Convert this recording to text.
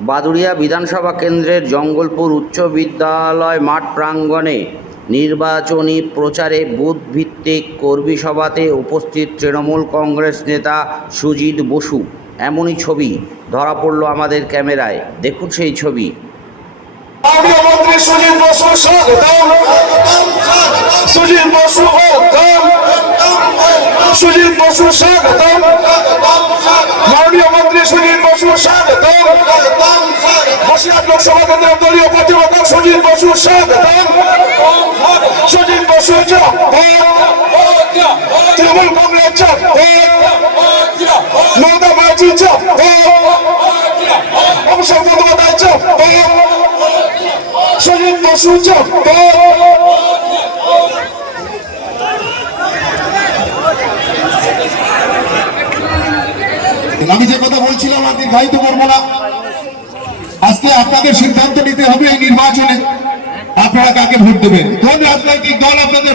বাদুড়িয়া বিধানসভা কেন্দ্রের জঙ্গলপুর উচ্চ বিদ্যালয় মাঠ প্রাঙ্গণে নির্বাচনী প্রচারে বুথ ভিত্তিক কর্মী সভাতে উপস্থিত তৃণমূল কংগ্রেস নেতা সুজিত বসু। এমনই ছবি ধরা পড়ল আমাদের ক্যামেরায়। দেখুন সেই ছবি। সুজিত বসু স্বাগতম বসিরহাট লোকসভা কেন্দ্রের দলীয় প্রতিপক্ষ সুজিত বসু স্বাগতম সুজিত বসু তৃণমূল কংগ্রেস জয় মমতা ব্যানার্জি জয় অভিষেক বন্দ্যোপাধ্যায় জয় সুজিত বসু দেখুন আমি যে কথা বলছিলাম আমি দীর্ঘায়িত করব না। আজকে আপনাদের সিদ্ধান্ত নিতে হবে এই নির্বাচনে। আপনারা কাকে ভোট দেবেন? কোন রাজনৈতিক দল আপনাদের